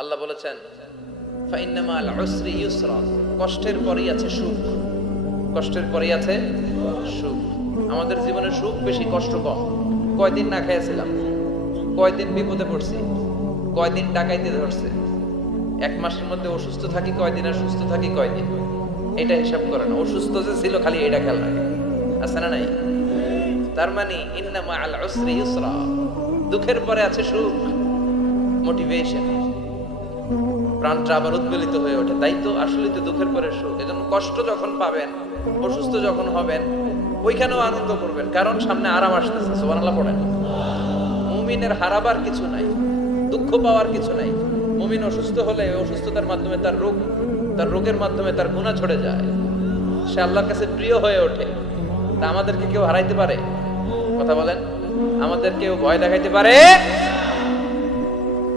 আল্লাহ বলেছেন ফাইন্নামা আল উসরি ইউসরা, কষ্টের পরেই আছে সুখ। কষ্টের পরেই আছে সুখ। আমাদের জীবনে সুখ বেশি, কষ্ট কম। কয়দিন না খেয়েছিলাম, কয়দিন বিপদে পড়ছি, কয়দিন ডাকাইতে ধরছে, এক মাসের মধ্যে অসুস্থ থাকি কয়দিন আর সুস্থ থাকি কয়দিন, এটা হিসাব করে না। অসুস্থ যে ছিল খালি এটা খেয়াল রাখে, আছে না নাই? তার মানে ইন্নামা আল উসরি ইউসরা, দুঃখের পরে আছে সুখ, মোটিভেশন। প্রাণটা আবার উদ্বেলিত হয়ে ওঠে। তাই তো আসলে তো দুঃখের পরে সুখ। এজন্য কষ্ট যখন পাবেন, অসুস্থ যখন হবেন, ওইখানেও আনন্দ করবেন, কারণ সামনে আরাম আসতেছে। সুবহানাল্লাহ পড়েন। মুমিনের হারাবার কিছু নাই, দুঃখ পাওয়ার কিছু নাই। মুমিন অসুস্থ হলে অসুস্থতার মাধ্যমে তার রোগের মাধ্যমে তার গুনাহ ছড়ে যায়, সে আল্লাহর কাছে প্রিয় হয়ে ওঠে। তা আমাদেরকে কেউ হারাইতে পারে? কথা বলেন, আমাদের কেউ ভয় দেখাইতে পারে?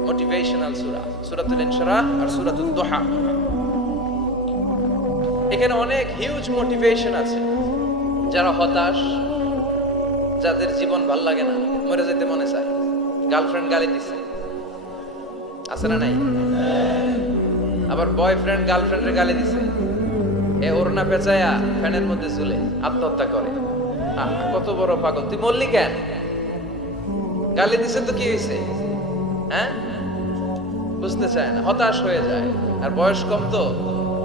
মোটিভেশনাল সূরা, সূরাতুল ইনশিরাহ আর সূরাতুদ দুহা। এখানে অনেক হিউজ মোটিভেশন আছে। যারা হতাশ, যাদের জীবন ভাল লাগে না, মরে যেতে মনে চায়, গার্লফ্রেন্ড গালি দিছে, আছে না নাই? আবার বয়ফ্রেন্ড গার্লফ্রেন্ডের গালি দিছে, এ ওড়না পেঁচায়া ফ্যানের মধ্যে ঝুলে আত্মহত্যা করে। কত বড় পাগল! তুই মরলি কেন? গালি দিছে তো কি হয়েছে? হ্যাঁ, বুঝতে চায় না, হতাশ হয়ে যায়। আর বয়স কম তো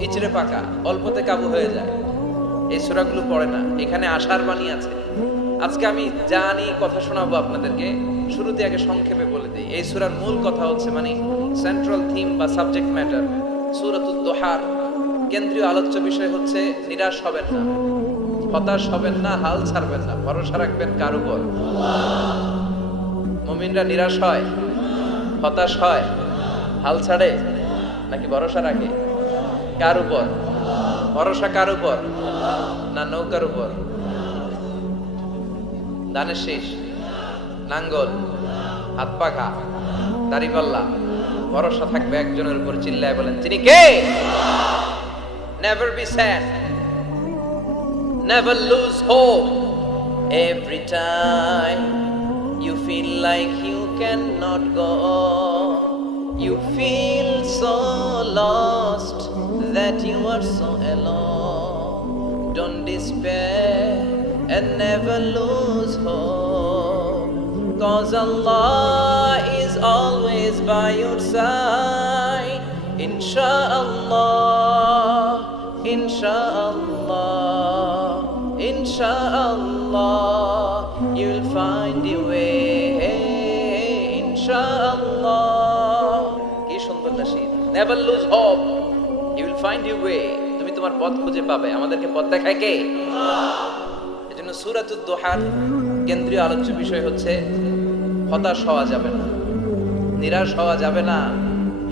ইচড়ে পাকা, অল্পতে কাবু হয়ে যায়। এই সূরাগুলো পড়ে না। এখানে আশার বাণী আছে। আজকে আমি জানি কথা শোনাবো আপনাদেরকে, শুরুতে আগে সংক্ষেপে বলে দিই। এই সূরার মূল কথা হচ্ছে, মানে সেন্ট্রাল থিম বা সাবজেক্ট ম্যাটার, সূরাতুদ দুহার কেন্দ্রীয় আলোচ্য বিষয় হচ্ছে নিরাশ হবেন না, হতাশ হবেন না, হাল ছাড়বেন না, ভরসা রাখবেন কার উপর? মুমিনরা নিরাশ হয়, হতাশ হয়, হাল ছাড়ে নাকি ভরসা রাখে? কার উপর ভরসা? কার উপর? না নৌকার উপর? ধানের শীষ, নাঙ্গল, হাত পাখা, দাড়িপাল্লা, ভরসা থাকবে একজনের উপর। চিল্লায় বলেন, তিনি কে? Never be sad, never lose hope. Every time you feel like you cannot go, you feel so lost that you are so alone. Don't despair and never lose hope, 'cause Allah is always by your side. Insha'Allah, Insha'Allah, Insha'Allah, you'll find your way. Insha'Allah, কি সুন্দর nasheed! Never lose hope, you will find your way. তুমি তোমার পথ খুঁজে পাবে। আমাদেরকে পথ দেখায় কে? আল্লাহ। এজন্য সূরাতুদ দুহার কেন্দ্রীয় আলোচ্য বিষয় হচ্ছে হতাশ হওয়া যাবে না, নিরাশ হওয়া যাবে না,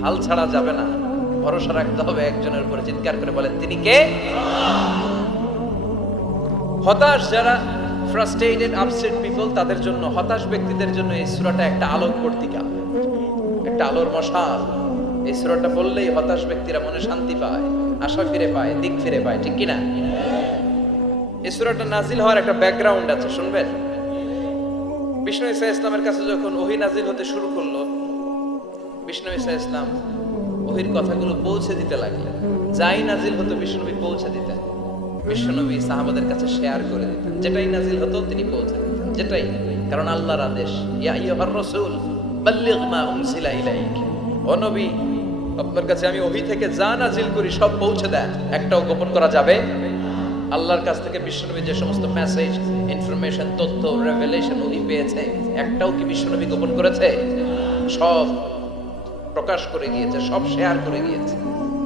হাল ছাড়া যাবে না, ভরসা রাখতে হবে একজনের উপরে। চিৎকার করে বলেন, তিনি কে? হতাশ যারা, ফ্রাস্ট্রেটেড, আপসেট পিপল, তাদের জন্য, হতাশ ব্যক্তিদের জন্য এই সূরাটা একটা আলোক পত্রিকা, একটা আলোর মশাল। এই সূরাটা পড়লেই হতাশ ব্যক্তিরা মনে শান্তি পায়, আশা ফিরে পায়, দিক ফিরে পায়, ঠিক কিনা? এই সূরাটা নাজিল হওয়ার একটা ব্যাকগ্রাউন্ড আছে, শুনবেন। বিষ্ণু ঈসা ইসলামের কাছে যখন ওহী নাজিল হতে শুরু করলো, বিষ্ণু ঈসা ইসলাম ওহীর কথাগুলো পৌঁছে দিতে লাগলেন। যাই নাজিল হতো বিষ্ণুনবী পৌঁছে দিতেন। বিষ্ণুনবী সাহাবাদের কাছে শেয়ার করে দিতেন। যেটাই নাজিল হতো তিনি পৌঁছে দিতেন, যেটাই, কারণ আল্লাহর আদেশ। ইয়া আইয়ুহার রাসূল বাল্লিগ মা উনজিলা ইলাইক, ও নবী, আপনার কাছে আমি ওহী থেকে যা নাজিল করি সব পৌঁছে দেন, একটাও গোপন করা যাবে। আল্লাহর কাছ থেকে বিশ্বনবী যে সমস্ত মেসেজ, ইনফরমেশন, তথ্য, রেভেলেশন ওহী পেয়েছে, একটাও কি বিশ্বনবী গোপন করেছে? সব প্রকাশ করে গিয়েছে, সব শেয়ার করে গিয়েছে।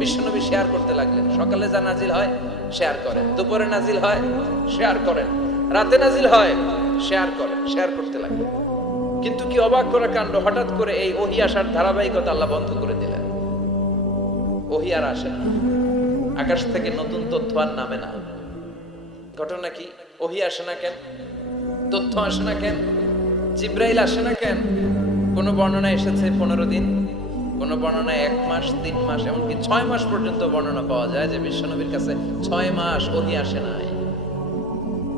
বিশ্বনবী শেয়ার করতে লাগলেন। সকালে যা নাজিল হয় শেয়ার করেন, দুপুরে নাজিল হয় শেয়ার করেন, রাতে নাজিল হয় শেয়ার করেন, শেয়ার করতে লাগলেন। কিন্তু কি অবাক করা কাণ্ড, হঠাৎ করে এই ওহী আসার ধারাবাহিকতা আল্লাহ বন্ধ করে দিলেন। ওহী আর আসে না, আকাশ থেকে নতুন তথ্য আর নামে না। ঘটনা কি? ওহী আসে না কেন? তথ্য আসে না কেন? জিবরাইল আসে না কেন? কোন বর্ণনায় এসেছে 15 দিন, কোন বর্ণনায় 1 মাস, 3 মাস, এমনকি 6 মাস পর্যন্ত বর্ণনা পাওয়া যায় যে বিশ্বনবীর কাছে 6 মাস ওহী আসে নাই।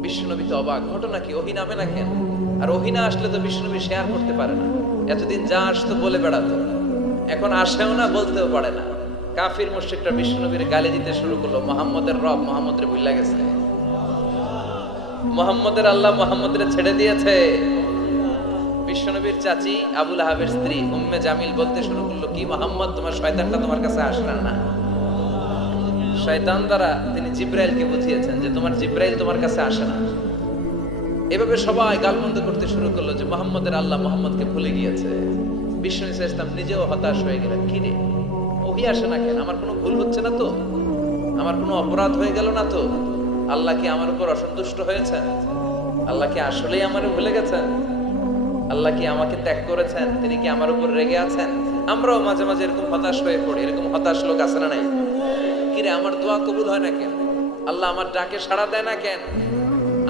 বিশ্বনবী তো অবাক, ঘটনা কি? ওহী নামে না কেন? আর ওহী না আসলে তো বিশ্বনবী শেয়ার করতে পারে না। এতদিন যা আসতো বলে বেড়াতো, এখন আসেও না, বলতেও পারে না। কাফির মুশরিকরা বিশ্বনবীর গালি দিতে শুরু করলো, মুহাম্মদের রব মুহাম্মদরে ভুলে গেছে, মুহাম্মদের আল্লাহ মুহাম্মদরে ছেড়ে দিয়েছে। বিশ্বনবীর চাচি আবুল আহাবের স্ত্রী উম্মে জামিল বলতে শুরু করলো, কি মুহাম্মদ, তোমার শয়তানটা তোমার কাছে আসলো না? শয়তান দ্বারা তিনি জিব্রাইলকে বুঝিয়েছেন যে তোমার জিব্রাইল তোমার কাছে আসে না। এভাবে সবাই গালমন্দ করতে শুরু করলো যে মুহাম্মদের আল্লাহ মুহাম্মদকে ভুলে গিয়েছে। বিষ্ণু ইসলাম নিজেও হতাশ হয়ে গেলেন, কি রে ওহি আসে না কেন? আমার কোনো ভুল হচ্ছে না তো? আমার কোনো অপরাধ হয়ে গেল না তো? আল্লাহ কি আমার উপর অসন্তুষ্ট হয়েছেন? আল্লাহ কি আসলেই আমারে ভুলে গেছেন? আল্লাহ কি আমাকে ত্যাগ করেছেন? তিনি কি আমার উপর রেগে আছেন? আমরাও মাঝে মাঝে এরকম হতাশ হয়ে পড়ি। এরকম হতাশ লোক আছে না নাই? কিরে আমার দোয়া কবুল হয় না কেন? আল্লাহ আমার ডাকে সাড়া দেয় না কেন?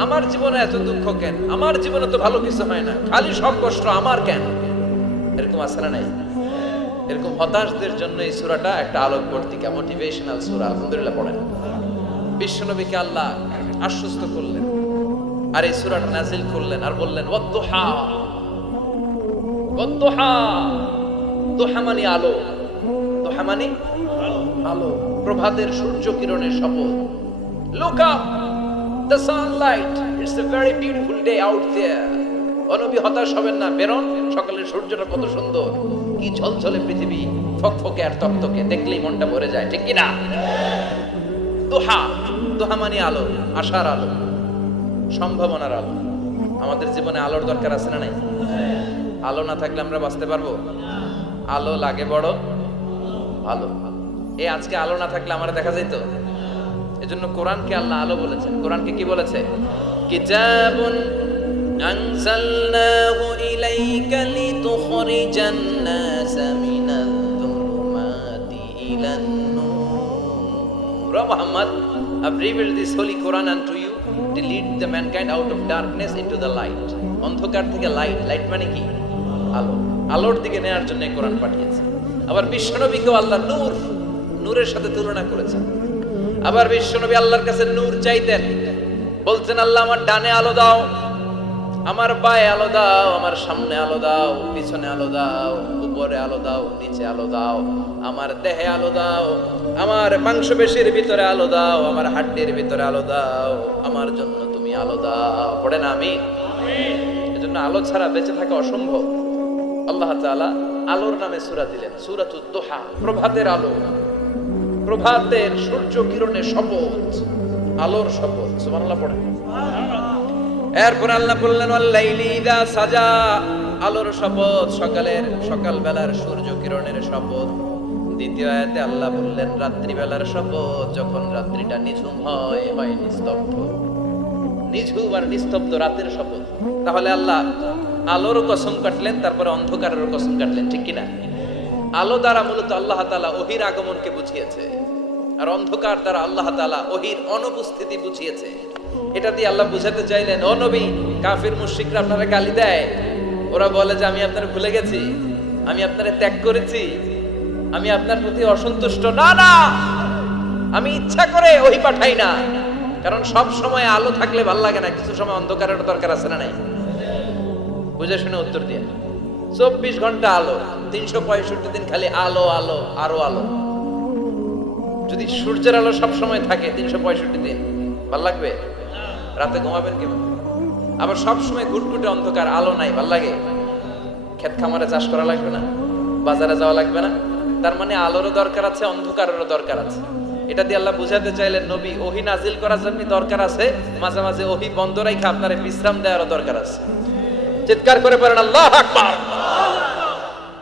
আমার জীবনে এত দুঃখ কেন? আমার জীবনে তো ভালো কিছু হয় না, খালি সব কষ্ট আমার কেন? এরকম আছে না নাই? এরকম হতাশদের জন্য এই সূরাটা একটা আলোকবর্তিকা, মোটিভেশনাল সূরা। আলহামদুলিল্লাহ পড়েন। বিশ্বনবীকে আল্লাহ আশ্বস্ত করলেন আর এই সূরাটা নাজিল করলেন আর বললেন ওয়াদ্দুহা। ওয়াদ্দুহা, দুহা মানে আলো, দুহা মানে আলো, প্রভাতের সূর্য কিরণের শপথ। Look up, the sunlight, it's a very beautiful day out there. অনবী হতাশ হবেন না, বেরোন, সকালের সূর্যটা কত সুন্দর, কি ঝলঝলে পৃথিবী, ফকফকে আর তকতকে, দেখলেই মনটা ভরে যায়, ঠিক কি না? দুহা, দুহা মানে আলো, আশার আলো, সম্ভাবনার আলো। আমাদের জীবনে আলোর দরকার আছে না নাই? আলো না থাকলে আমরা বাঁচতে পারবো? আলো লাগে বড় আলো। এই আজকে আলো না থাকলে আমার দেখা যাইতো? এজন্য কোরআনকে আল্লাহ আলো বলেছেন। কোরআনকে কি বলেছে? কিতাবুন আনজালনাহু ইলাইকা লিতুখরিজান নাসা মিনাল যুলুমাতি ইলান নূর। Muhammad, I've revealed this holy Quran unto you to lead the mankind out of darkness into the light. অন্ধকার থেকে লাইট, লাইট মানে কি? আলো, আলোর দিকে নেয়ার জন্য কোরআন পাঠিয়েছে। আবার বিশ্বনবীকেও আল্লাহ নূর, নূরের সাথে তুলনা করেছেন। আবার বিশ্বনবী আল্লাহর কাছে নূর চাইতেন, বলতেন আল্লাহ আমার ডানে আলো দাও, আমার বায়ে আলো দাও, আমার সামনে আলো দাও, পিছনে আলো দাও, উপরে আলো দাও, নিচে আলো দাও, আমার দেহে আলো দাও, আমার মাংসপেশির ভিতরে আলো দাও, আমার হাড্ডির ভিতরে আলো দাও, আমার জন্য তুমি আলো দাও। পড়ে না আমিন? এজন্য আলো ছাড়া বেঁচে থাকা অসম্ভব। আল্লাহ তাআলা আলোর নামে সূরা দিলেন, সূরাতুদ দুহা, প্রভাতের আলো, প্রভাতের সূর্য কিরণের শপথ, আলোর শপথ। সুবহানাল্লাহ পড়েন। এরপর আল্লাহ বললেন ওয়াল্লাইলি ইযা সাজা, আলোর শপথ, সকাল বেলার সূর্য কিরণের শপথ। দ্বিতীয় আয়াতে আল্লাহ বললেন রাত্রিবেলার শপথ, যখন রাত্রিটা নিঝুম হয়, নিস্তব্ধ, নিঝুম আর নিস্তব্ধ রাতের শপথ। তাহলে আল্লাহ আলোর কসম কাটলেন, তারপরে অন্ধকারের কসম কাটলেন, ঠিক কিনা? আলো দ্বারা মূলত আল্লাহ তাআলা ওহির আগমনকে বুঝিয়েছে, আর অন্ধকার দ্বারা আল্লাহ তাআলা ওহির অনুপস্থিতি বুঝিয়েছে। এটা দিয়ে আল্লাহ বুঝাতে চাইলেন, ও নবী, কাফির মুশরিকরা আপনারা গালি দেয়, ওরা বলে যে আমি আপনারে ভুলে গেছি, আমি আপনারে ত্যাগ করেছি, আমি আপনার প্রতি অসন্তুষ্ট। না না, আমি ইচ্ছা করে ওহি পাঠাই না, কারণ সব সময় আলো থাকলে ভাল লাগে না, কিছু সময় অন্ধকারের দরকার আছে না নাই? বুঝে শুনে উত্তর দিয়ে। 24 ঘন্টা আলো, 365 দিন খালি আলো আলো আরো আলো। যদি সূর্যের আলো সব সময় থাকে 365 দিন, ভাল লাগবে? রাতে ঘুমাবেন কিভাবে? আবার সব সময় ঘুটঘুটে অন্ধকার, আলো নাই, ভাল লাগে? ক্ষেত খামারে চাষ করা লাগবে না, বাজারে যাওয়া লাগবে না। তার মানে আলোরও দরকার আছে, অন্ধকারেরও দরকার আছে। এটা দিয়ে আল্লাহ বুঝাতে চাইলেন, নবী, ওহি নাজিল করার জন্য দরকার আছে, মাঝে মাঝে ওহি বন্ধ রাখা আপনার বিশ্রাম দেওয়ারও দরকার আছে। চিৎকার করে পড়েন আল্লাহু আকবার।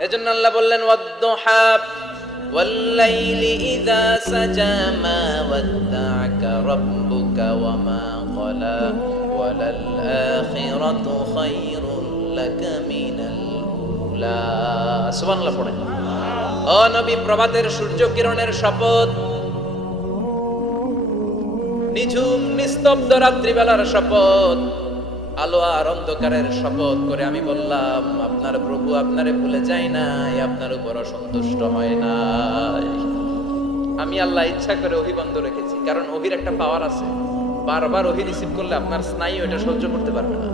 এজন্য আল্লাহ বললেন ওয়াদ্দুহা ওয়াল্লাইলি ইযা সাজা মা ওয়াদ্দাআকা রাব্বুকা ওয়া মা ক্বালা ওয়ালাল আখিরাতু খায়রুল লাকা মিনাল উলা। সুবহানাল্লাহ পড়েন। ও নবী, প্রভাতের সূর্য কিরণের শপথ, নিঝুম নিস্তব্ধ রাত্রিবেলার শপথ, আলো আর অন্ধকারের শপথ করে আমি বললাম, আপনার প্রভু আপনারে ভুলে যায় নাই, আপনার উপর অসন্তুষ্ট হয় নাই। আমি আল্লাহ ইচ্ছা করে ওহী বন্ধ রেখেছি, কারণ ওহীর একটা পাওয়ার আছে। বারবার ওহী রিসিভ করলে আপনার স্নায়ু এটা সহ্য করতে পারবে না,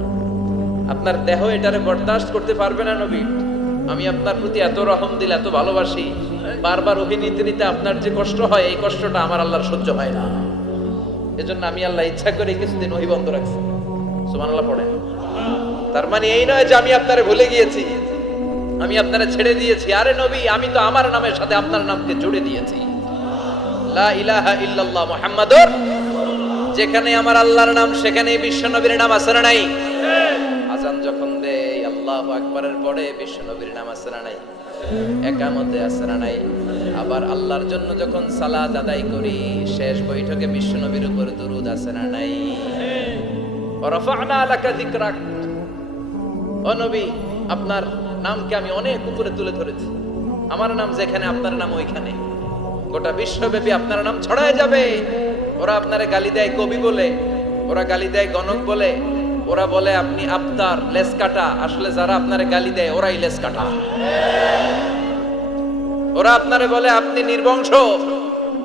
আপনার দেহ এটারে বরদাস্ত করতে পারবে না। নবী, আমি আপনার প্রতি এত রহম দিল, এত ভালোবাসি, বারবার ওহী নিতে নিতে আপনার যে কষ্ট হয়, এই কষ্টটা আমার আল্লাহর সহ্য হয় না। এজন্য আমি আল্লাহ ইচ্ছা করে কিছুদিন ওহী বন্ধ রাখছি। সুবহানাল্লাহ পড়েন। তার মানে এই নয় যে আমি আপনারে ভুলে গিয়েছি, আমি আপনারে ছেড়ে দিয়েছি। আরে নবী, আমি তো আমার নামের সাথে আপনার নামকে জুড়ে দিয়েছি। লা ইলাহা ইল্লাল্লাহ মুহাম্মাদুর, যেখানে আমার আল্লাহর নাম সেখানে বিশ্ব নবীর নাম আছে না নাই? আজান যখন দেই আল্লাহু আকবারের পরে বিশ্ব নবীর নাম আছে না নাই? একামতে আছে না নাই? আবার আল্লাহর জন্য যখন সালাত আদায় করি শেষ বৈঠকে বিশ্ব নবীর উপর দুরূদ আছে না নাই? রাফা'না লাকা যিকরাক, ও নবী আপনার নামকে আমি অনেক উপরে তুলে ধরেছি। আমার নাম যেখানে আপনার নাম ওইখানে, গোটা বিশ্বব্যাপী আপনার নাম ছড়ায় যাবে। ওরা আপনারে গালি দেয় কবি বলে, ওরা গালি দেয় গণক বলে, ওরা বলে আপনি আফতার লেস কাটা। আসলে যারা আপনারে গালি দেয় ওরাই লেস কাটা। ওরা আপনারে বলে আপনি নির্বংশ,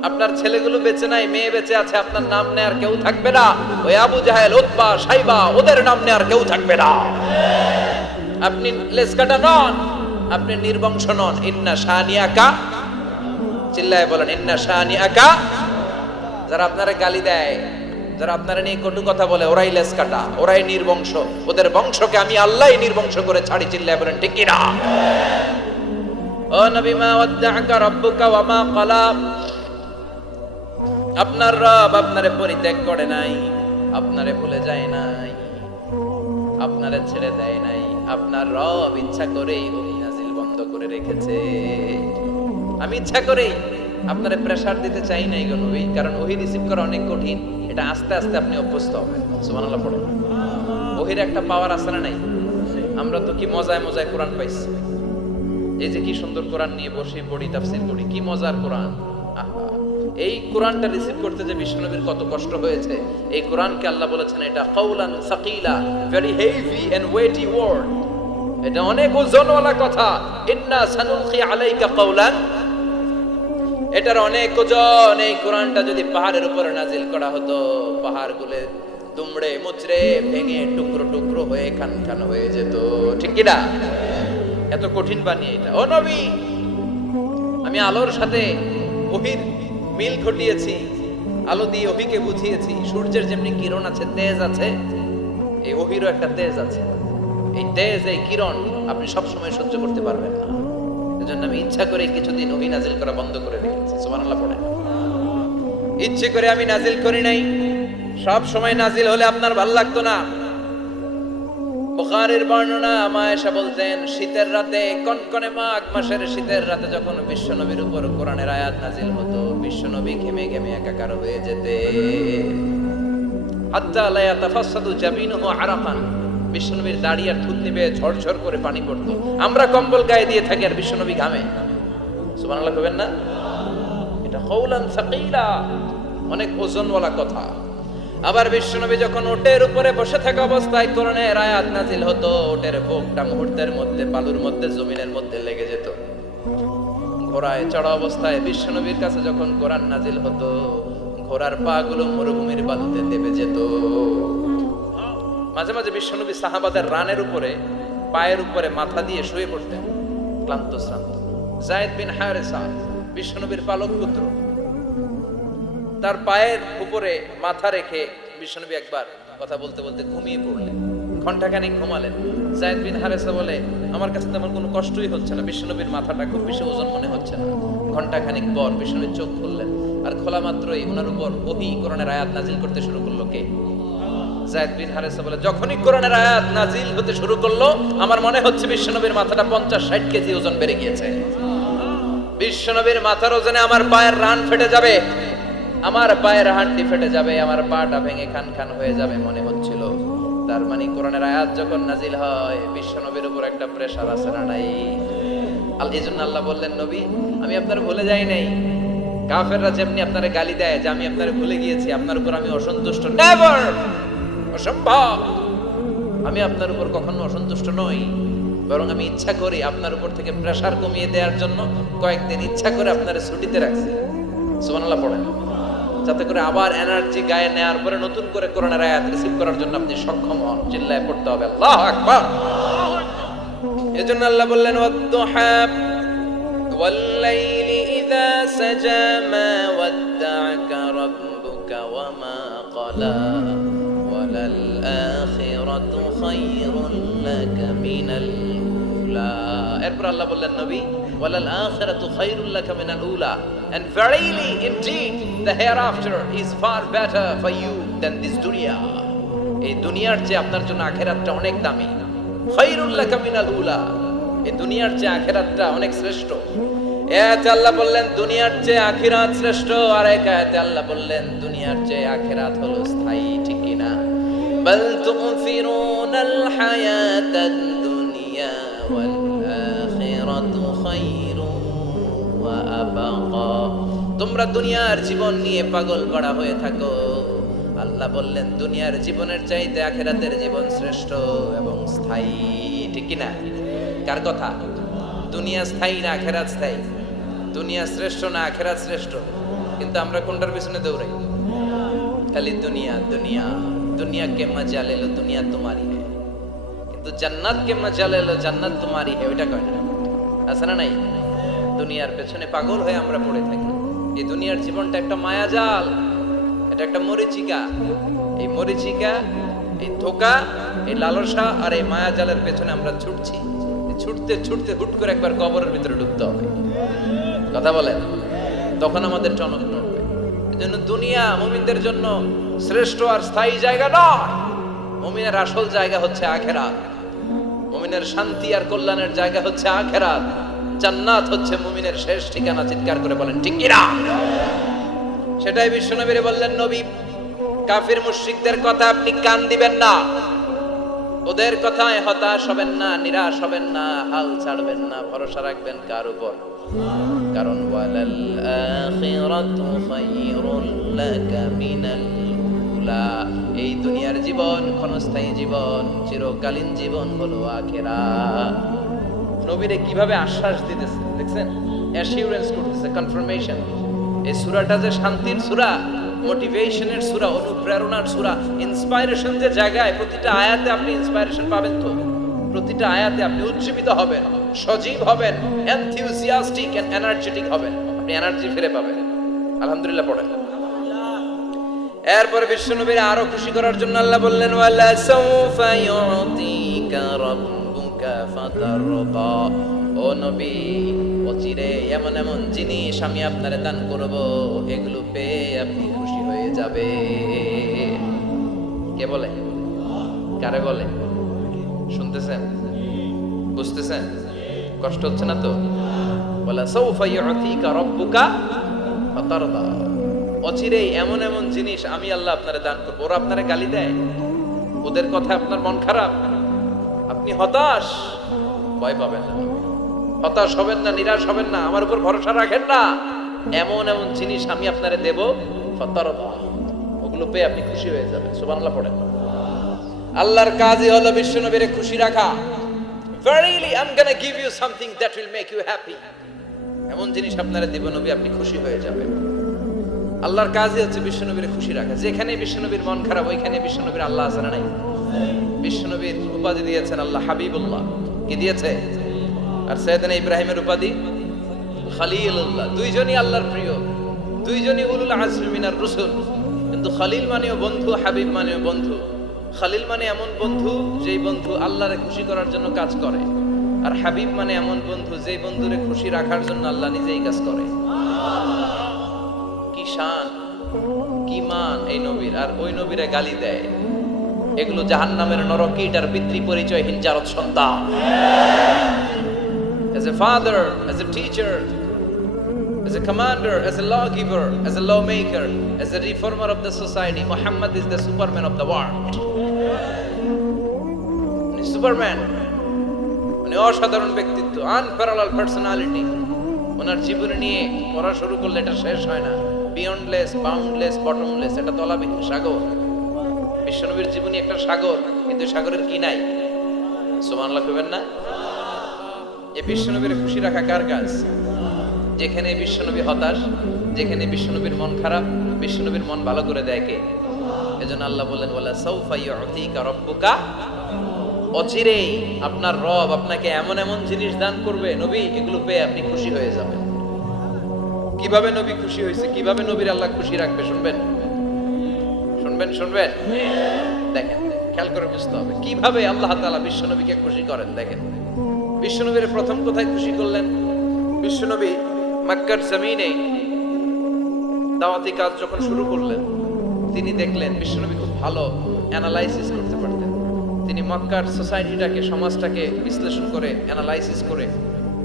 আপনার ছেলেগুলো বেঁচে নাই, মেয়ে বেঁচে আছে, আপনার নাম নেয়ার কেউ থাকবে না। ওই আবু জাহেল, উতবা, সাইবা, ওদের নাম নেয়ার কেউ থাকবে না। আপনি লেস কাটা নন, আপনি নির্বংশ নন। ইন্না শানিয়াকা, চিল্লায় বলেন ইন্না শানিয়াকা। যারা আপনারে গালি দেয়, যারা আপনারা নিয়ে কটু কথা বলে, ওরাই লেস কাটা, ওরাই নির্বংশ। ওদের বংশকে আমি আল্লাহই নির্বংশ করে ছাড়ি। চিল্লায় বলেন ঠিক কি না? ও নবী, মা ওয়াদ্দাআকা রাব্বুকা ওয়া মা ক্বালা, আপনার রব আপনারে পরিত্যাগ করে নাই, আপনারে ভুলে যায় নাই, আপনারে ছেড়ে দেয় নাই। আপনার রব ইচ্ছা করেই ওহী নাজিল বন্ধ করে রেখেছে। আমি ইচ্ছা করেই আপনারে প্রেসার দিতে চাই নাই গো নবী, কারণ ওহী রিসিভ করা অনেক কঠিন। এটা আস্তে আস্তে আপনি অভ্যস্ত হবেন। সুবহানাল্লাহ পড়েন। ওহীর একটা পাওয়ার আছে না নাই? আমরা তো কি মজায় মজায় কোরআন পাইছি। এই যে কি সুন্দর কোরআন নিয়ে বসে পড়ি, তাফসীর করি, কি মজার কোরআন। আহা, এই কোরআনটা রিসিভ করতে যে বিশ্বনবীর কত কষ্ট হয়েছে। এই কোরআনকে আল্লাহ বলেছেন এটা কাউলান সাকিলা, very heavy and weighty word. এটা অনেক ওজনওয়ালা কথা। ইন্না সানুলকি আলাইকা কাউলান, এটার অনেক ওজন। এই কোরআনটা যদি পাহাড়ের উপরে নাজিল করা হতো, পাহাড়গুলো দুমড়ে মুচড়ে ভেঙে টুকরো টুকরো হয়ে খান খান হয়ে যেত। ঠিক কি না? এত কঠিন বানিয়ে এটা। ও নবী, আমি আলোর সাথে ওহীর মিল ঘটিয়েছি, আলো দিয়ে ওহীকে বুঝিয়েছি। সূর্যের যেমনি কিরণ আছে, তেজ আছে, এই ওহীরও একটা তেজ আছে। এই তেজ, এই কিরণ আপনি সব সময় সহ্য করতে পারবেন না। এজন্য আমি ইচ্ছা করে কিছুদিন ওহী নাজিল করা বন্ধ করে রেখেছি। সুবহানাল্লাহ পড়েন। ইচ্ছে করে আমি নাজিল করি নাই। সব সময় নাজিল হলে আপনার ভালো লাগতো না। বুখারীর বর্ণনা, আয়েশা বলতেন শীতের রাতে, কনকনে মাঘ মাসের শীতের রাতে যখন বিশ্বনবীর উপর কোরআনের আয়াত নাজিল হতো, বিশ্বনবী ঘেমে ঘেমে একাকার হয়ে যেতে। হাত্তা লা ইয়াতাফাসসাদু জাবিনুহু আরাকান, বিশ্বনবীর দাড়ি আর থুতনি বেয়ে ঝরঝর করে পানি পড়তো। আমরা কম্বল গায়ে দিয়ে থাকি আর বিশ্বনবী ঘামে। সুবহানাল্লাহ কইবেন না? এটা কাউলান সাকিলা, অনেক ওজনওয়ালা কথা। আবার বিশ্বনবী যখন ওটের উপরে বসে থাকা অবস্থায় কোরআনের আয়াত নাজিল হতো, ওটের বুকটা মুহূর্তের মধ্যে বালুর মধ্যে, জমিনের মধ্যে লেগে যেত। ঘোড়ায় চড়া অবস্থায় বিশ্বনবীর কাছে যখন কোরআন নাজিল হতো, ঘোড়ার পা গুলো মরুভূমির বালুতে দেবে যেত। মাঝে মাঝে বিশ্বনবী সাহাবাদের রানের উপরে, পায়ের উপরে মাথা দিয়ে শুয়ে পড়তেন, ক্লান্ত শ্রান্ত। যায়েদ বিন হারেসা, বিশ্বনবীর পালক পুত্র, তার পায়ের উপরে মাথা রেখে বিশ্বনবী একবার কথা বলতে বলতে ঘুমিয়ে পড়লেন। ঘন্টাখানিক ঘুমালেন। যায়েদ বিন হারেসা বলে, আমার কাছে তেমন কোনো কষ্টই হচ্ছে না, বিশ্বনবীর মাথাটা খুব বেশি ওজন মনে হচ্ছে না। ঘন্টাখানিক পর বিশ্বনবীর চোখ খুললেন, আর খোলা মাত্রই ওনার উপর ওহী কোরআনের আয়াত নাজিল করতে শুরু করলো। কে? যায়েদ বিন হারেসা বলে, যখনই কোরআনের আয়াত নাজিল হতে শুরু করলো, আমার মনে হচ্ছে বিশ্বনবীর মাথাটা 50-60 কেজি ওজন বেড়ে গিয়েছে। বিশ্বনবীর মাথার ওজনে আমার পায়ের রান ফেটে যাবে, আমার পায়ের হাড্ডি ফেটে যাবে, আমার পাটা ভেঙে খান খান হয়ে যাবে মনে হচ্ছিল। তার মানে কোরআনের আয়াত যখন নাজিল হয়, বিশ্বনবীর উপর একটা প্রেসার আছে না নাই? এইজন্য আল্লাহ বললেন, নবী আমি আপনার ভুলে যাই নাই। কাফেররা যেমনি আপনারে গালি দেয় যে আমি আপনারে ভুলে গিয়েছি, আপনার উপর আমি অসন্তুষ্ট, নেভার, অসম্ভব। আমি আপনার উপর কখনো অসন্তুষ্ট নই, বরং আমি ইচ্ছা করি আপনার উপর থেকে প্রেসার কমিয়ে দেওয়ার জন্য কয়েকদিন ইচ্ছা করে আপনারে ছুটিতে রাখছি। সুবহানাল্লাহ পড়েন। যাতে করে আবার এনার্জি গায়ে নেওয়ার পরে নতুন করে কোরআনের আয়াত রিসিভ করার জন্য আপনি সক্ষম হন। চিল্লায় পড়তে হবে আল্লাহু আকবার। এজন্য আল্লাহ বললেন ওয়াদ-দুহা ওয়াল-লাইলি ইযা সাজা মা ওয়াদ্দা'আকা রাব্বুকা ওয়া মা ক্বালা ওয়ালাল আখিরাতু খায়রুল লাকা মিনাল উলা। এরপর আল্লাহ বললেন নবী ওয়ালাল আখিরাতু খায়রুল লাকা মিনাল উলা, and verily indeed the hereafter is far better for you than this dunya. এই দুনিয়ার চেয়ে আপনার জন্য আখিরাতটা অনেক দামি। খায়রুল লাকা মিনাল উলা, এই দুনিয়ার চেয়ে আখিরাতটা অনেক শ্রেষ্ঠ। এতে আল্লাহ বললেন দুনিয়ার চেয়ে আখিরাত শ্রেষ্ঠ, আর এক আয়াতে আল্লাহ বললেন দুনিয়ার চেয়ে আখিরাত হলো স্থায়ী, ঠিক কি না? বাল তুফিরুনাল হায়াতাদ দুনিয়া ওয়াল আখিরাতু খায়রুন ওয়া আবাকা। তোমরা দুনিয়ার জীবন নিয়ে পাগল পাড়া হয়ে থাকো, আল্লাহ বললেন দুনিয়ার জীবনের চাইতে আখিরাতের জীবন শ্রেষ্ঠ এবং স্থায়ী, ঠিক কি না? কার কথা? দুনিয়া স্থায়ী না আখিরাত স্থায়ী? দুনিয়া শ্রেষ্ঠ না আখিরাত শ্রেষ্ঠ? কিন্তু আমরা কোনটার পিছনে দৌড়াই? খালি দুনিয়া দুনিয়া। দুনিয়া কে মজা ले लो দুনিয়া তোমারই है, কিন্তু জান্নাত কে মজা ले लो জান্নাত তোমারই है, ওইটা কয় না? আছে না নাই? দুনিয়ার পেছনে পাগল হয়ে আমরা পড়ে থাকি। এই দুনিয়ার জীবনটা একটা মায়াজাল, এটা একটা মরিচিকা। এই মরিচিকা, এই ধোঁকা, এই লালসা আর এই মায়াজালের পেছনে আমরা ছুটছি। ছুটতে ছুটতে হুট করে একবার কবরের ভিতরে ঢুকতে হবে। কথা বলেন, তখন আমাদের টনক নড়বে। এজন্য দুনিয়া মুমিনদের জন্য শ্রেষ্ঠ আর স্থায়ী জায়গা নয়। মুমিনের আসল জায়গা হচ্ছে আখিরাত। মুমিনের শান্তি আর কল্যাণের জায়গা হচ্ছে আখিরাত। জান্নাত হচ্ছে মুমিনের শেষ ঠিকানা। চিৎকার করে বলেন ঠিক কি না? সেটাই বিশ্বনবীরে বললেন নবী, কাফির মুশরিকদের কথা আপনি কান দিবেন না, ওদের কথায় হতাশ হবেন না, নিরাশ হবেন না, হাল ছাড়বেন না, ভরসা রাখবেন কার উপর? কারণ ওয়ালাল আখিরাতু খায়রুল লাকা মিনাল উলা। এই দুনিয়ার জীবন ক্ষণস্থায়ী জীবন, চিরকালীন জীবন হলো আখিরাত। নবীরে কিভাবে আশ্বাস দিতেছে দেখছেন? অ্যাসিউরেন্স করতেছে, কনফার্মেশন। এই সূরাটা যে শান্তির সূরা, মোটিভেশনের সূরা, অনুপ্রেরণার সূরা, ইন্সপাইরেশন যে জায়গায় প্রতিটা আয়াতে আপনি ইন্সপাইরেশন পাবেন। তো প্রতিটা আয়াতে আপনি উজ্জীবিত হবেন, সজীব হবেন, এনথিউসিয়াস্টিক এন্ড এনার্জেটিক হবেন, আপনি এনার্জি ফিরে পাবেন। আলহামদুলিল্লাহ পড়েন। এরপর বিশ্বনবীর আরো খুশি করার জন্য আল্লাহ বললেন ওয়ালা সাউফা ইউতিকা রাব্বুকা ফাতারদা। ও নবী, অচিরে এমন এমন জিনিস আমি আপনারে দান করব, এগুলো পেয়ে আপনি খুশি হয়ে যাবে। কে বলে? কারে বলে? শুনতেছেন? বুঝতেছেন? কষ্ট হচ্ছে না তো? ওয়ালা সাউফা ইউতিকা রাব্বুকা ফাতারদা। অচিরে এমন এমন জিনিস আমি আল্লাহ আপনারে দান করব। ওরা আপনারে গালি দেয়, ওদের কথা আপনার মন খারাপ, আপনি হতাশ, ভয় পাবেন না, হতাশ হবেন না, নিরাশ হবেন না, আমার উপর ভরসা রাখেন না। এমন এমন জিনিস আমি আপনারে দেব, ফাতারদা, ওগুলো পেয়ে আপনি খুশি হয়ে যাবেন। সুবহানাল্লাহ পড়েন। আল্লাহর কাজই হলো বিশ্বনবীরে খুশি রাখা। Verily I'm gonna give you something that will make you happy. এমন জিনিস আপনারে দেব নবী, আপনি খুশি হয়ে যাবেন। আল্লাহর কাজই হচ্ছে বিশ্বনবীরে খুশি রাখা। যেখানে বিশ্বনবীর মন খারাপ, ওইখানে বিশ্বনবীর আল্লাহ আছে না নাই? বিশ্বনবীর উপাধি দিয়েছেন আল্লাহ হাবিবুল্লাহ। কি দিয়েছে? আর সাইয়েদনা ইব্রাহিমের উপাধি খলিলুল্লাহ। দুইজনই আল্লাহর প্রিয়, দুইজনই উলুল আজমি মিনার রাসূল। কিন্তু খলিল মানেও বন্ধু, হাবিব মানেও বন্ধু। খলিল মানে এমন বন্ধু যেই বন্ধু আল্লাহরে খুশি করার জন্য কাজ করে, আর হাবিব মানে এমন বন্ধু যেই বন্ধুরে খুশি রাখার জন্য আল্লাহ নিজেই কাজ করে। কি শান, কি মান এই নবীর! আর ওই নবীরে গালি দেয়। এগুলো জাহান্নামের নরকীট আর পিতৃ পরিচয়হীন জারদ সন্তান। As a father, as a teacher, as a commander, as a lawgiver, as a lawmaker, as a reformer of the society, Muhammad is the Superman of the world. Superman, মানে অসাধারণ ব্যক্তিত্ব, unparalleled personality। ওনার জীবনী নিয়ে পড়া শুরু করলে এটা শেষ হয় না। বিয়ন্ডলেস, বাউন্ডলেস, বটমলেস, এটা তলাবিহীন সাগর। বিশ্বনবীর জীবনী একটা সাগর, কিন্তু সাগরের কি নাই? সুবহানাল্লাহ কইবেন না? এই বিশ্বনবীর খুশি রাখা কার কাজ? যেখানে বিশ্বনবী হতাশ, যেখানে বিশ্বনবীর মন খারাপ, বিশ্বনবীর মন ভালো করে দেয় কে? এজন্য আল্লাহ বললেন ওয়ালা সাউফা ইউতিকা রাব্বুকা অচিরেই আপনার রব আপনাকে এমন এমন জিনিস দান করবে নবী, এগুলো পেয়ে আপনি খুশি হয়ে যাবেন। কিভাবে নবী খুশি হয়েছে, কিভাবে নবীর আল্লাহ খুশি রাখবে শুনবেন শুনবেন শুনবেন দেখেন, খেয়াল করে বুঝতে হবে কিভাবে আল্লাহ তাআলা বিশ্বনবীকে খুশি করেন। দেখেন বিশ্বনবীর প্রথম কোথায় খুশি করলেন? বিশ্বনবী মক্কার জমিনে দাওয়াতি কাজ যখন শুরু করলেন, তিনি দেখলেন বিশ্বনবী খুব ভালো অ্যানালাইসিস করতে পারতেন। তিনি মক্কার সোসাইটিটাকে, সমাজটাকে বিশ্লেষণ করে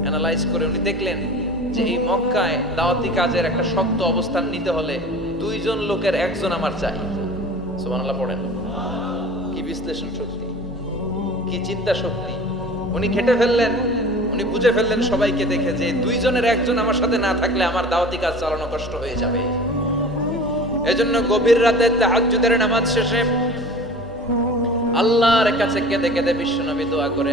অ্যানালাইজ করে উনি দেখলেন যে এই মক্কায় দাওয়াতি কাজের একটা শক্ত অবস্থান নিতে হলে দুইজন লোকের একজন আমার চাই। সুবহানাল্লাহ পড়েন। কি বিশ্লেষণ শক্তি, কি চিন্তা শক্তি! উনি খেটে ফেললেন, উনি বুঝে ফেললেন সবাইকে দেখে যে দুইজনের একজন আমার সাথে না থাকলে আমার দাওয়াতি কাজ চালানো কষ্ট হয়ে যাবে। এজন্য গভীর রাতে তাহাজ্জুদের নামাজ শেষে আল্লাহর কাছে কেঁদে কেঁদে বিশ্বনবী দোয়া করে,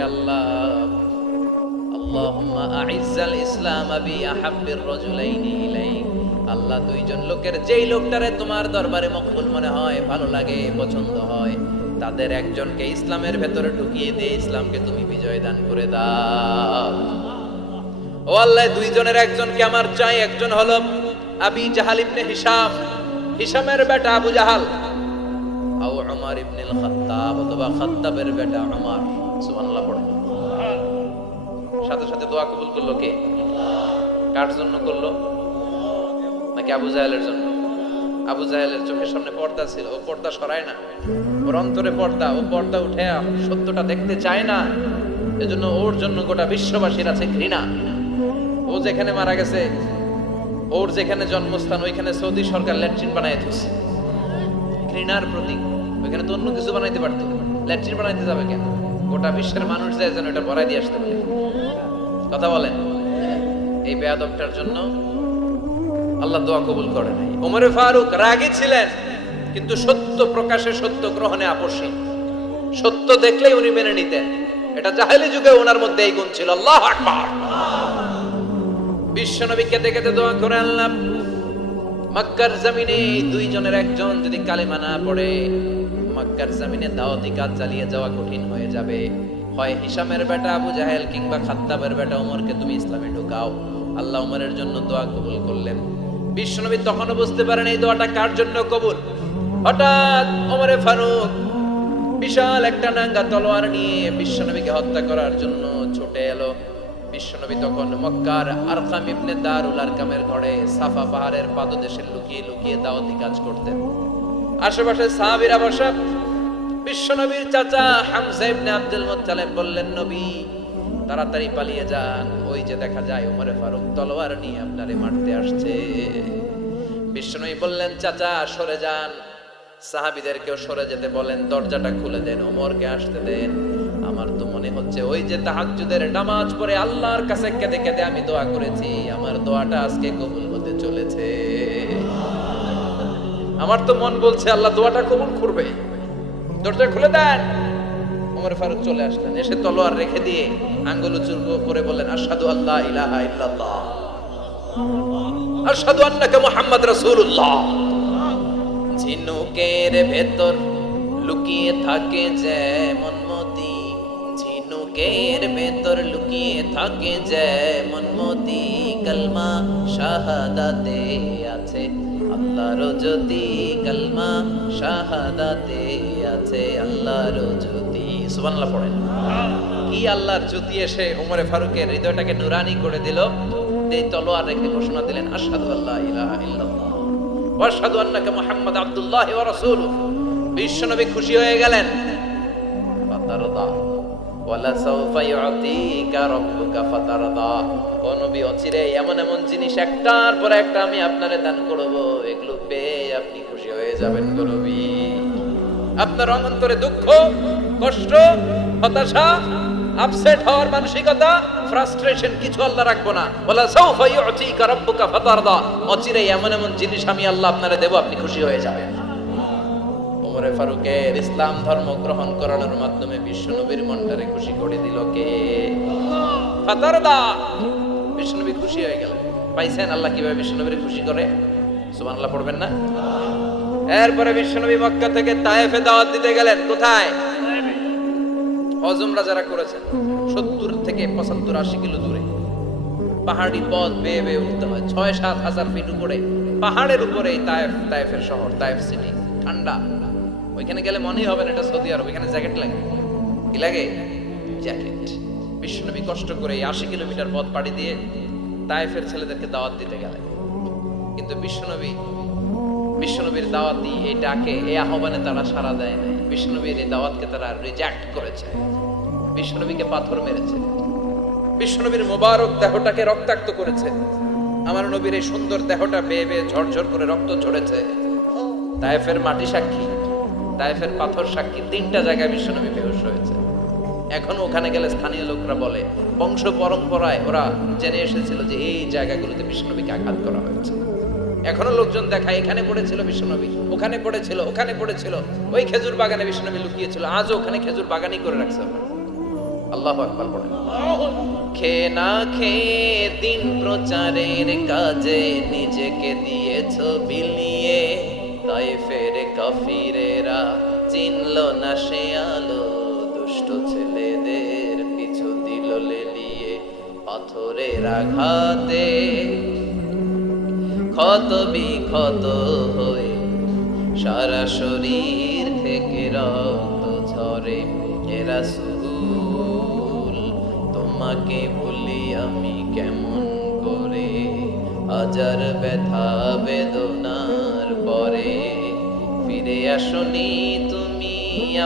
আল্লাহুম্মা আইজ্জাল ইসলাম বি আহাব্বির রাজুলাইনি ইলাইক। আল্লাহ, দুইজন লোকের যেই লোকটারে তোমার দরবারে মকবুল মনে হয়, ভালো লাগে, পছন্দ হয়, তাদের একজনকে ইসলামের ভেতরে ঢুকিয়ে দিয়ে ইসলামকে তুমি বিজয় দান করে দাও। ও আল্লাহ, দুইজনের একজনকে আমার চাই। একজন হলো আবি জাহাল ইবনে হিশাম, হিশামের বেটা আবু জাহাল, আও উমর ইবনে আল খাত্তাব, অথবা খাত্তাবের বেটা উমর। সুবহানাল্লাহ পড়ো। সাথে সাথে দোয়া কবুল করলো কে? কার জন্য করলো? নাকি আবু জাহেলের জন্য? আবু জাহেলের চোখের সামনে পর্দা ছিল, ও পর্দা সরায় না। ওর অন্তরে পর্দা, ও পর্দা উঠে সত্যটা দেখতে চায় না। এজন্য ওর জন্য গোটা বিশ্ববাসীর আছে ঘৃণা। ও যেখানে মারা গেছে, ওর যেখানে জন্মস্থান, ওইখানে সৌদি সরকার ল্যাট্রিন বানায় দিচ্ছে। ঘৃণার প্রতীক। ওইখানে তো অন্য কিছু বানাইতে পারতো, ল্যাট্রিন বানাইতে যাবে কেন? গোটা বিশ্বের মানুষ যায় যেন এটা ভরাই দিয়ে আসতে পারে। কথা বলেন। এই বেয়াদবটার জন্য আল্লাহ দোয়া কবুল করে নাই। ওমরে ফারুক রাগী ছিলেন, কিন্তু সত্য প্রকাশে, সত্য গ্রহণে আপোষহীন। সত্য দেখলেই উনি মেনে নিতেন। এটা জাহেলি যুগে ওনার মধ্যে এই গুণ ছিল। আল্লাহু আকবার। বিশ্বনবী কেঁদে কেঁদে দোয়া করে, আল্লাহ, মক্কার জমিনে দুইজনের একজন যদি কালেমা না পড়ে, মক্কার জমিনে দাওয়াতি কাজ চালিয়ে যাওয়া কঠিন হয়ে যাবে। হয় হিশামের বেটা আবু জাহেল কিংবা খাত্তাবের বেটা ওমরকে তুমি ইসলামে ঢুকাও। আল্লাহ ওমরের জন্য দোয়া কবুল করলেন। বিশ্বনবী তখনও বুঝতে পারেন এই দোয়াটা কার জন্য কবুল। হঠাৎ ওমরে ফারুক বিশাল একটা নাঙ্গা তলোয়ার নিয়ে বিশ্বনবীকে হত্যা করার জন্য ছুটে এলো। বিশ্বনবী তখন মক্কার আরকাম ইবনে দারুল আরকামের ঘরে সাফা পাহাড়ের পাদদেশে লুকিয়ে লুকিয়ে দাওয়াতি কাজ করতেন। আশেপাশে সাহাবীরা বসা। বিশ্বনবীর চাচা হামজা ইবনে আব্দুল মুত্তালিব বললেন, নবী তাড়াতাড়ি পালিয়ে যান, ওই যে দেখা যায় ওমরে ফারুক তলোয়ার নিয়ে আপনারে মারতে আসছে। বিশ্বনবী বললেন, চাচা সরে যান, সাহাবীদেরকেও সরে যেতে বলেন, দরজাটা খুলে দেন, ওমরকে আসতে দেন। আমার তো মনে হচ্ছে ওই যে তাহাজ্জুদের নামাজ পড়ে আল্লাহর কাছে কেঁদে কেঁদে আমি দোয়া করেছি, আমার দোয়াটা আজকে কবুল হতে চলেছে। আমার তো মন বলছে আল্লাহ দোয়াটা কবুল করবে। দরজা খুলে দেন। ওমর ফারুক চলে আসলেন, এসে তলোয়ার রেখে দিয়ে আঙ্গুল উঁচু করে বললেন, আশহাদু আল্লা ইলাহা ইল্লাল্লাহ, আশহাদু আন্নাকা মুহাম্মদ রাসূলুল্লাহ। ঝিনুকের ভেতর লুকিয়ে থাকে যেমন মতি, ঝিনুকের ভেতর লুকিয়ে থাকে যেমন মতি, কালমা শাহাদাতে আছে আল্লাহর জ্যোতি, কালমা শাহাদাতে আছে আল্লাহর জ্যোতি। সুবহানাল্লাহ পড়েন। কি আল্লাহর জ্যোতি এসে ওমরে ফারুকের হৃদয়টাকে নুরানি করে দিল। এই তলোয়ার রেখে ঘোষণা দিলেন, আশহাদু আল্লা ইলাহা ইল্লাল্লাহ ওয়া আশহাদু আন্নাকা মুহাম্মাদ আবদুল্লাহি ওয়া রাসূলুহু। বিশ্বনবী খুশি হয়ে গেলেন। ফাতারদা ওয়ালা সাওফা ইউতিকা রাব্বুকা ফাতারদা। ও নবী, অচিরে এমন এমন জিনিস একটার পর একটা আমি আপনারে দান করব, এগুলো পেয়ে আপনি খুশি হয়ে যাবেন গো নবী। আপনার অন্তরে দুঃখ, কষ্ট, হতাশা, আপসেট হওয়ার মানসিকতা, ফ্রাস্ট্রেশন কিছু আল্লাহ রাখবো না। ওয়ালা সাওফা ইউতিকা রাব্বুকা ফাতারদা। অচিরে এমন এমন জিনিস আমি আল্লাহ আপনারে দেব, আপনি খুশি হয়ে যাবেন। ওমরে ফারুকের ইসলাম ধর্ম গ্রহণ করানোর মাধ্যমে বিশ্বনবীর মনটারে খুশি করে দিল কে? ফাতারদা। বিশ্বনবী খুশি হয়ে গেলেন। পাইছেন আল্লাহ কিভাবে বিশ্বনবীর খুশি করে? সুবহানাল্লাহ পড়বেন না? এরপরে বিশ্বনবী মক্কা থেকে তায়েফে দাওয়াত দিতে গেলেন। কোথায়? হজ উমরা যারা করেছেন 70 থেকে 75 80 কিলো দূরে পাহাড়ি পথ বেয়ে বেয়ে উঠতে হয়, 6-7 হাজার ফিট উপরে পাহাড়ের উপরে তায়েফের শহর, তায়েফ সিটি, ঠান্ডা। ওইখানে গেলে মনেই হবে না এটা সৌদি আরব। ওইখানে জ্যাকেট লাগে, কি লাগে? জ্যাকেট। বিশ্বনবী কষ্ট করে 80 কিলোমিটার পথ পাড়ি দিয়ে তায়েফের ছেলেদেরকে দাওয়াত দিতে গেলেন। কিন্তু বিশ্বনবীর দাওয়াতি এই ডাকে, এই আহ্বানে তারা সাড়া দেয় নাই। বিশ্বনবীর এই দাওয়াতকে তারা রিজেক্ট করেছে, বিশ্বনবীকে পাথর মেরেছে, বিশ্বনবীর মোবারক দেহটাকে রক্তাক্ত করেছে। আমার নবীর এই সুন্দর দেহটা বেয়ে বেয়ে ঝরঝর করে রক্ত ঝরেছে। তায়েফের মাটি সাক্ষী, তায়েফের পাথর সাক্ষী, 3টা জায়গায় বিশ্বনবী বেহুশ হয়েছে। এখন ওখানে গেলে স্থানীয় লোকরা বলে, বংশ পরম্পরায় ওরা জেনে এসেছিল যে এই জায়গাগুলোতে বিশ্বনবীকে আঘাত করা হয়েছে। এখনো লোকজন দেখায় এখানে পড়েছিল বিশ্বনবী, ওখানে পড়েছিল, ওখানে পড়েছিল, ওই খেজুর বাগানে বিশ্বনবী লুকিয়েছিল, আজও ওখানে খেজুর বাগানই করে রাখছে। আল্লাহু আকবার বলেন। খেয়ে না খেয়ে দিন প্রচারের কাজে নিজেকে দিয়েছ বিলিয়ে, তায়েফের কাফিরেরা চিনল না সে আলো, দুষ্ট ছেলেদের পিছু দিল লেলিয়ে, পাথরের আঘাতে ক্ষত বিক্ষত হয়ে সারা শরীর থেকে রক্ত ঝরে। এ রাসূল তোমাকে ভুলি আমি কেমন করে, হাজার ব্যথা বেদনার পরে ফিরে আসনি তুমি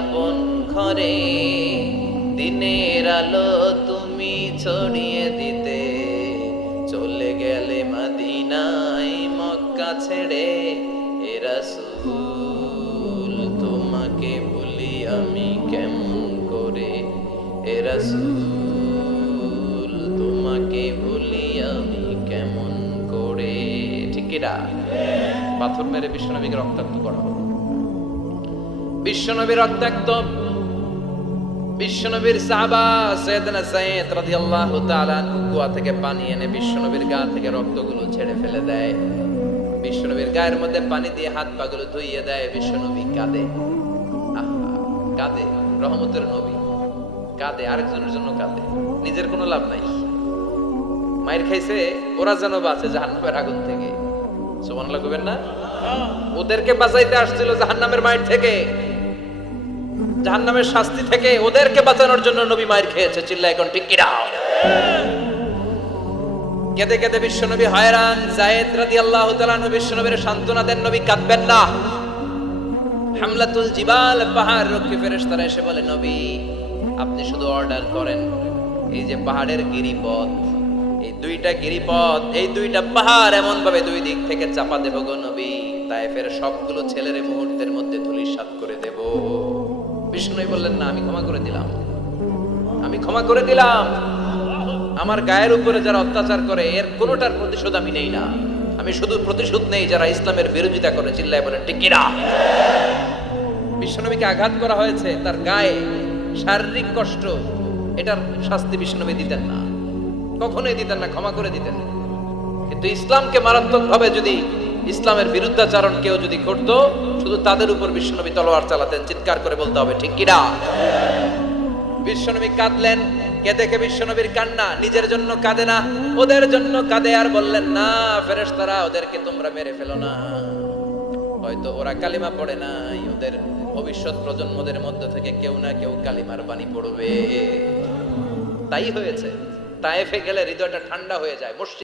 আপন ঘরে। দিনের আলো তুমি ছড়িয়ে দিতে চলে গেলে মদিনায় মক্কা ছেড়ে। এ রাসূল তোমাকে ভুলি আমি কেমন করে, এ রাসূল তোমাকে ভুলি আমি কেমন করে। ঠিক কি না? পাথর মেরে বিশ্বনবীকে রক্তাক্ত করা হলো। বিশ্বনবী রক্তাক্ত, বিশ্বনবীর সাহাবা সাইয়েদনা যায়েদ রাদিয়াল্লাহু তাআলা কুয়া থেকে পানি এনে বিশ্বনবীর গা থেকে রক্তগুলো ছেড়ে ফেলে দেয়। বিশ্বনবীর গায়ের মধ্যে পানি দিয়ে হাত পাগুলো ধুইয়ে দেয়। বিশ্বনবী কাঁদে, কাঁদে, রহমতের নবী কাঁদে, আরেকজনের জন্য কাঁদে, নিজের কোনো লাভ নাই। মায়ের খাইছে, ওরা যেন বাঁচে জাহান্নামের আগুন থেকে। সুবহানাল্লাহ কইবেন না? ওদেরকে বাঁচাইতে আসছিল জাহান্নামের মায়ের থেকে, জাহান্নামের শাস্তি থেকে। ওদেরকে বাঁচানোর জন্য নবী মায়ের খেয়েছে। চিল্লায় এখন ঠিক কি না? কেঁদে কেঁদে বিশ্বনবী হয়রান। যায়েদ রাদিয়াল্লাহু তাআলা নবী বিশ্বনবীর সান্ত্বনা দেন, নবী কাঁদবেন না। হামলাতুল জিবাল, পাহাড় রক্ষী ফেরেশতারা এসে বলে, নবী আপনি শুধু অর্ডার করেন, এই যে পাহাড়ের গিরিপথ, এই 2টা গিরিপথ, এই 2টা পাহাড় এমন ভাবে 2 দিক থেকে চাপা দেব গো নবী, তায়েফের সবগুলো ছেলের মুহূর্তের মধ্যে ধূলিসাৎ করে দেব। বিষ্ণু বললেন, না আমি ক্ষমা করে দিলাম, আমি ক্ষমা করে দিলাম। আমার গায়ের উপরে যারা অত্যাচার করে এর কোনোটার প্রতিশোধ আমি নেই না। আমি শুধু প্রতিশোধ নেই যারা ইসলামের বিরোধিতা করে। চিল্লায় বলেন ঠিক কি না? বিশ্বনবীকে আঘাত করা হয়েছে, তার গায়ে শারীরিক কষ্ট, এটার শাস্তি বিশ্বনবী দিতেন না, কখনোই দিতেন না, ক্ষমা করে দিতেন। কিন্তু ইসলামকে মারাত্মক ভাবে যদি ইসলামের বিরুদ্ধাচরণ কেউ যদি করতো, শুধু তাদের উপর বিশ্বনবী তলোয়ার চালাতেন। চিৎকার করে বলতে হবে ঠিক কি না? বিশ্বনবী কাঁদলেন। কে দেখে বিশ্বনবীর কান্না, নিজের জন্য কাঁদে না, ওদের জন্য কাঁদে। আর বললেন, না ফেরেশতারা ওদেরকে তোমরা মেরে ফেলো না, হয়তো ওরা কালিমা পড়ে নাই, ওদের ভবিষ্যৎ প্রজন্মদের মধ্য থেকে কেউ না কেউ কালিমার বাণী পড়বে। তাই হয়েছে। তায়েফে গেলে হৃদয়টা ঠান্ডা হয়ে যায়। মসজিদ